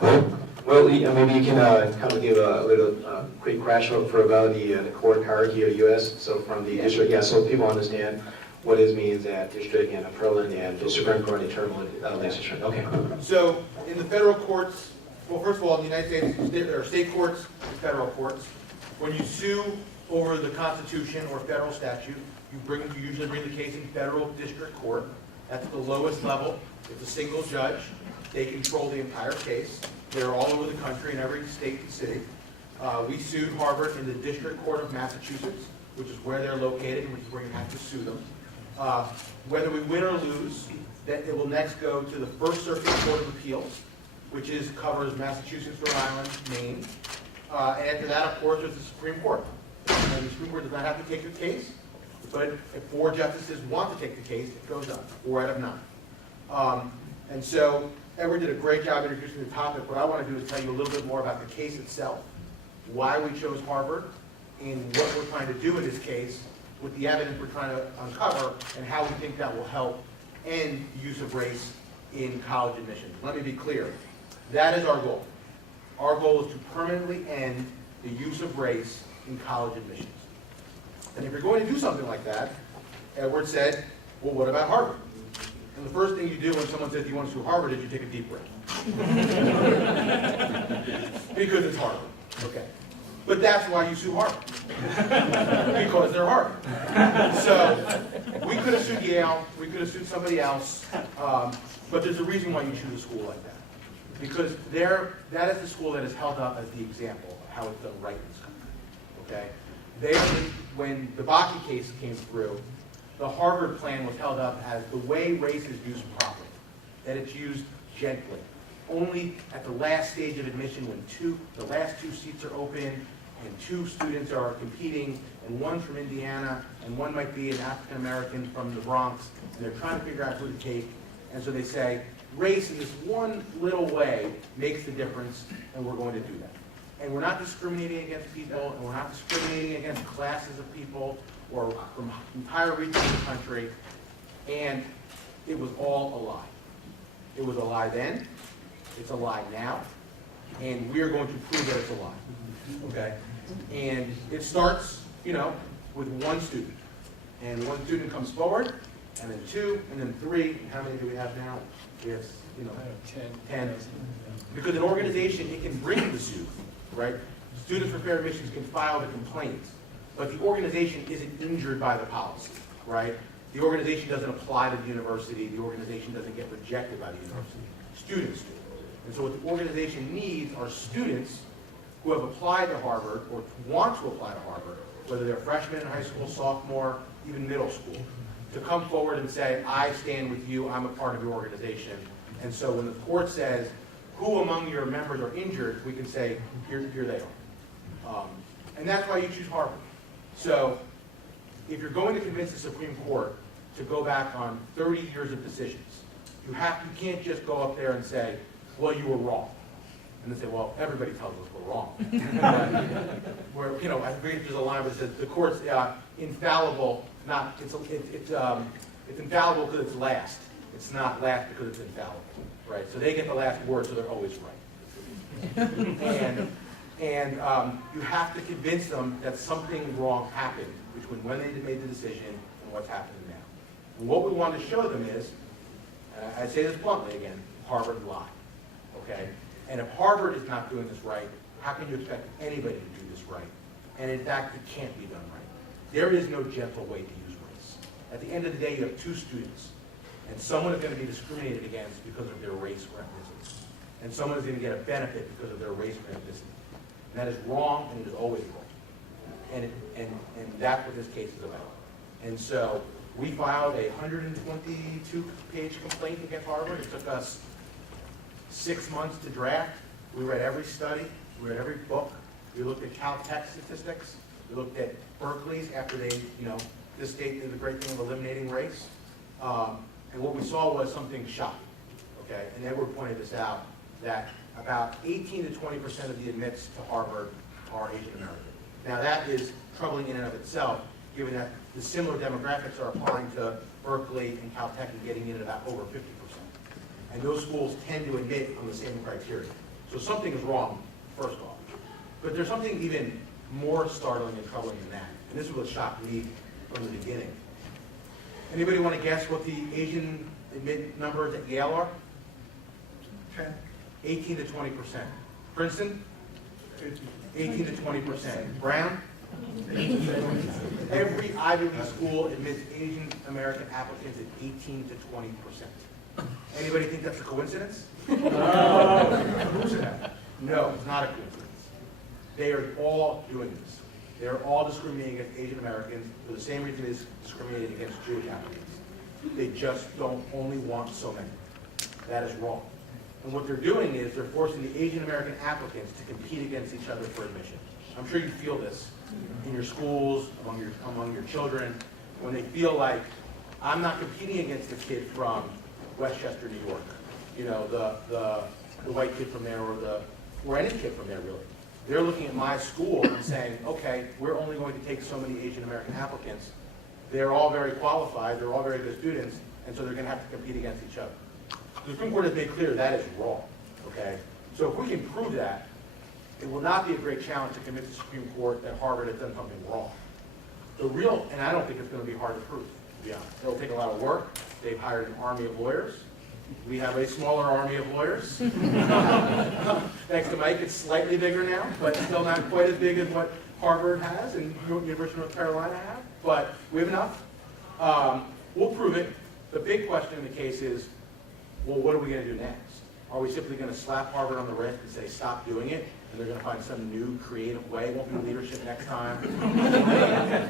Well, maybe you can kind of give a little quick crash for about the court hierarchy of U.S. So from the district, yeah, so people understand what it means at district and appellate and the Supreme Court determined legislature. Okay. So in the federal courts, well, first of all, in the United States, there are state courts and federal courts. When you sue over the Constitution or federal statute, you usually bring the case in federal district court. That's the lowest level. It's a single judge. They control the entire case. They're all over the country in every state and city. We sued Harvard in the District Court of Massachusetts, which is where they're located, and which is where you have to sue them. Whether we win or lose, that it will next go to the First Circuit Court of Appeals, which covers Massachusetts, Rhode Island, Maine. And after that, of course, there's the Supreme Court. And the Supreme Court does not have to take your case, but if 4 justices want to take the case, it goes up, 4 out of 9. And so Edward did a great job introducing the topic. What I want to do is tell you a little bit more about the case itself, why we chose Harvard, and what we're trying to do in this case with the evidence we're trying to uncover, and how we think that will help end the use of race in college admissions. Let me be clear. That is our goal. Our goal is to permanently end the use of race in college admissions. And if you're going to do something like that, Edward said, well, what about Harvard? And the first thing you do when someone says you want to sue Harvard is you take a deep breath. Because it's Harvard. Okay. But that's why you sue Harvard. Because they're Harvard. So we could have sued Yale, we could have sued somebody else, but there's a reason why you choose a school like that. Because that is the school that is held up as the example of how it's done right in this country. Okay? When the Bakke case came through, the Harvard plan was held up as the way race is used properly, that it's used gently. Only at the last stage of admission when the last 2 seats are open and 2 students are competing, and one's from Indiana and one might be an African American from the Bronx, and they're trying to figure out who to take, and so they say, race in this one little way makes the difference, and we're going to do that. And we're not discriminating against people, and we're not discriminating against classes of people, or from entire regions of the country, and it was all a lie. It was a lie then, it's a lie now, and we are going to prove that it's a lie, okay? And it starts, with 1 student, and 1 student comes forward, and then 2, and then 3, and how many do we have now? We have, 10. Because an organization, it can bring the suit, right? Students for Fair Admissions can file the complaint, but the organization isn't injured by the policy, right? The organization doesn't apply to the university. The organization doesn't get rejected by the university. Students do. And so what the organization needs are students who have applied to Harvard or want to apply to Harvard, whether they're freshmen in high school, sophomore, even middle school, to come forward and say, I stand with you, I'm a part of your organization. And so when the court says, who among your members are injured, we can say, here they are. And that's why you choose Harvard. So if you're going to convince the Supreme Court to go back on 30 years of decisions, you can't just go up there and say, well, you were wrong. And they say, well, everybody tells us we're wrong. I think there's a line that says the court's infallible, it's infallible because it's last. It's not last because it's infallible, right? So they get the last word, so they're always right. And you have to convince them that something wrong happened between when they made the decision and what's happening now. And what we want to show them is, I say this bluntly again, Harvard lied, okay? And if Harvard is not doing this right, how can you expect anybody to do this right? And in fact, it can't be done right. There is no gentle way to use race. At the end of the day, you have 2 students, and someone is going to be discriminated against because of their race or ethnicity. And someone is going to get a benefit because of their race or ethnicity. And that is wrong, and it is always wrong. And that's what this case is about. And so we filed a 122-page complaint against Harvard. It took us 6 months to draft. We read every study. We read every book. We looked at Caltech statistics. We looked at Berkeley's after they, this state did the great thing of eliminating race. And what we saw was something shocking, okay? And Edward pointed this out, that about 18 to 20% of the admits to Harvard are Asian American. Now that is troubling in and of itself, given that the similar demographics are applying to Berkeley and Caltech and getting in at about over 50%. And those schools tend to admit on the same criteria. So something is wrong, first off. But there's something even more startling and troubling than that. And this is what shocked me from the beginning. Anybody want to guess what the Asian admit numbers at Yale are? 18 to 20%. Princeton? 18 to 20%. Brown? Every Ivy League school admits Asian American applicants at 18 to 20%. Anybody think that's a coincidence? No, it's not a coincidence. They are all doing this. They are all discriminating against Asian Americans for the same reason as discriminating against Jewish applicants. They just don't only want so many. That is wrong. And what they're doing is they're forcing the Asian American applicants to compete against each other for admission. I'm sure you feel this in your schools, among your children, when they feel like, I'm not competing against the kid from Westchester, New York. You know, the white kid from there, or any kid from there, really. They're looking at my school and saying, okay, we're only going to take so many Asian American applicants. They're all very qualified, they're all very good students, and so they're going to have to compete against each other. The Supreme Court has made clear that is wrong, okay? So if we can prove that, it will not be a great challenge to convince the Supreme Court that Harvard has done something wrong. And I don't think it's going to be hard to prove, to be honest. It'll take a lot of work. They've hired an army of lawyers. We have a smaller army of lawyers. Thanks to Mike, it's slightly bigger now, but still not quite as big as what Harvard has and University of North Carolina have. But we have enough. We'll prove it. The big question in the case is, well, what are we going to do next? Are we simply going to slap Harvard on the wrist and say, stop doing it? And they're going to find some new creative way. It won't be leadership next time.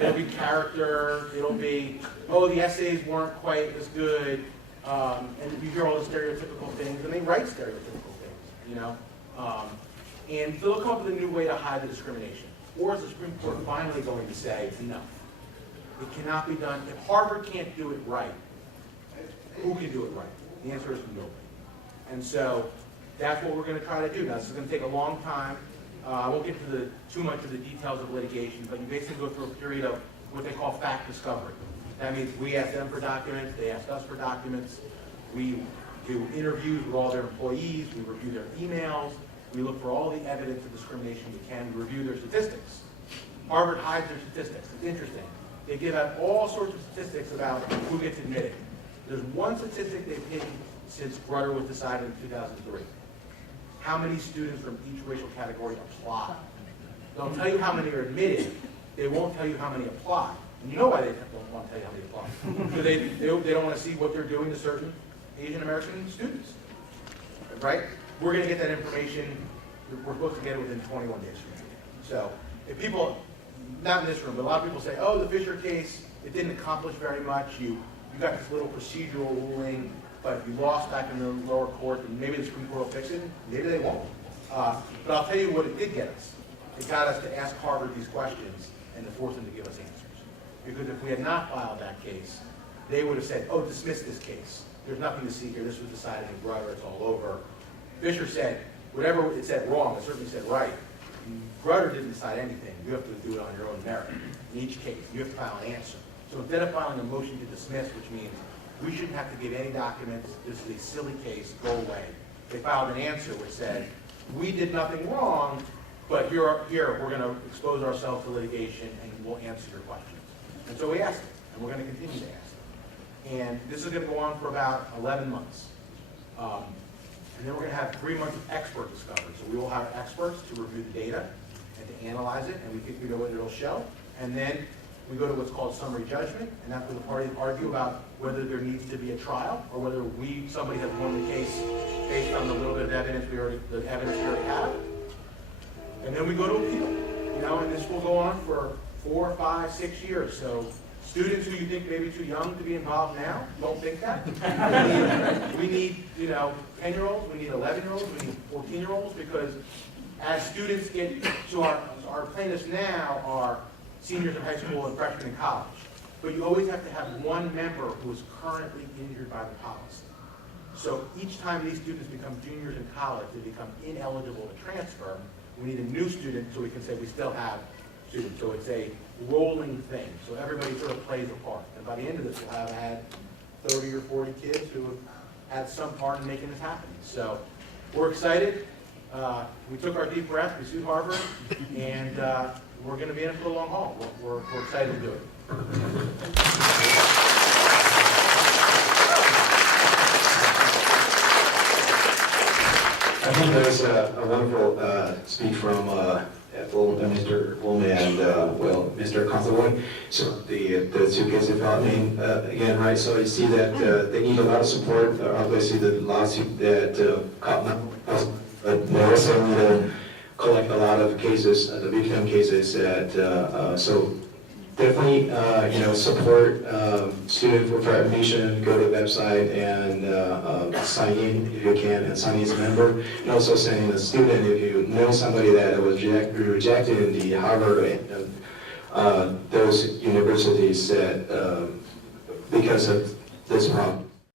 It'll be character. It'll be, oh, the essays weren't quite as good. And you hear all the stereotypical things, and they write stereotypical things, you know? And they'll come up with a new way to hide the discrimination. Or is the Supreme Court finally going to say, enough? It cannot be done. If Harvard can't do it right, who can do it right? The answer is nobody. And so that's what we're going to try to do. Now, this is going to take a long time. I won't get into too much of the details of litigation, but you basically go through a period of what they call fact discovery. That means we ask them for documents, they ask us for documents. We do interviews with all their employees, we review their emails, we look for all the evidence of discrimination we can, we review their statistics. Harvard hides their statistics. It's interesting. They give out all sorts of statistics about who gets admitted. There's one statistic they've hidden since Grutter was decided in 2003. How many students from each racial category apply? They'll tell you how many are admitted, they won't tell you how many apply. And you know why they don't want to tell you how many apply. Because they don't want to see what they're doing to certain Asian American students. Right? We're going to get that information, we're supposed to get it within 21 days from now. So if people, not in this room, but a lot of people say, oh, the Fisher case, it didn't accomplish very much. You got this little procedural ruling, but you lost back in the lower court, and maybe the Supreme Court will fix it. Maybe they won't. But I'll tell you what it did get us. It got us to ask Harvard these questions and to force them to give us answers. Because if we had not filed that case, they would have said, oh, dismiss this case. There's nothing to see here. This was decided in Grutter. It's all over. Fisher said, whatever it said wrong, it certainly said right. Grutter didn't decide anything. You have to do it on your own merit. In each case, you have to file an answer. So instead of filing a motion to dismiss, which means we shouldn't have to give any documents, this is a silly case, go away. They filed an answer which said, we did nothing wrong, but here we're going to expose ourselves to litigation and we'll answer your questions. And so we asked them, and we're going to continue to ask them. And this is going to go on for about 11 months. And then we're going to have 3 months of expert discovery. So we will have experts to review the data and to analyze it, and we think we know what it'll show. And then we go to what's called summary judgment, and that's where the parties argue about whether there needs to be a trial or whether somebody has won the case based on the little bit of evidence we already have. And then we go to appeal, and this will go on for 4, 5, 6 years. So students who you think may be too young to be involved now, don't think that. We need 10-year-olds, we need 11-year-olds, we need 14-year-olds, because as students get to our plaintiffs now are seniors in high school and freshmen in college. But you always have to have one member who is currently injured by the policy. So each time these students become juniors in college, they become ineligible to transfer. We need a new student so we can say we still have students. So it's a rolling thing. So everybody sort of plays a part. And by the end of this, we'll have had 30 or 40 kids who have had some part in making this happen. So we're excited. We took our deep breath, we sued Harvard, and we're going to be in it for the long haul. We're excited to do it. I think there's a wonderful speech from Mr. Blum and Mr. Consovoy. So the two cases about again, right? So you see that they need a lot of support. Obviously, the lawsuit that but they also need to collect a lot of cases, the victim cases. That so definitely support student for admission. Go to the website and sign in if you can, and sign in as a member. And also sending a student if you know somebody that was rejected in the Harvard those universities that because of this problem.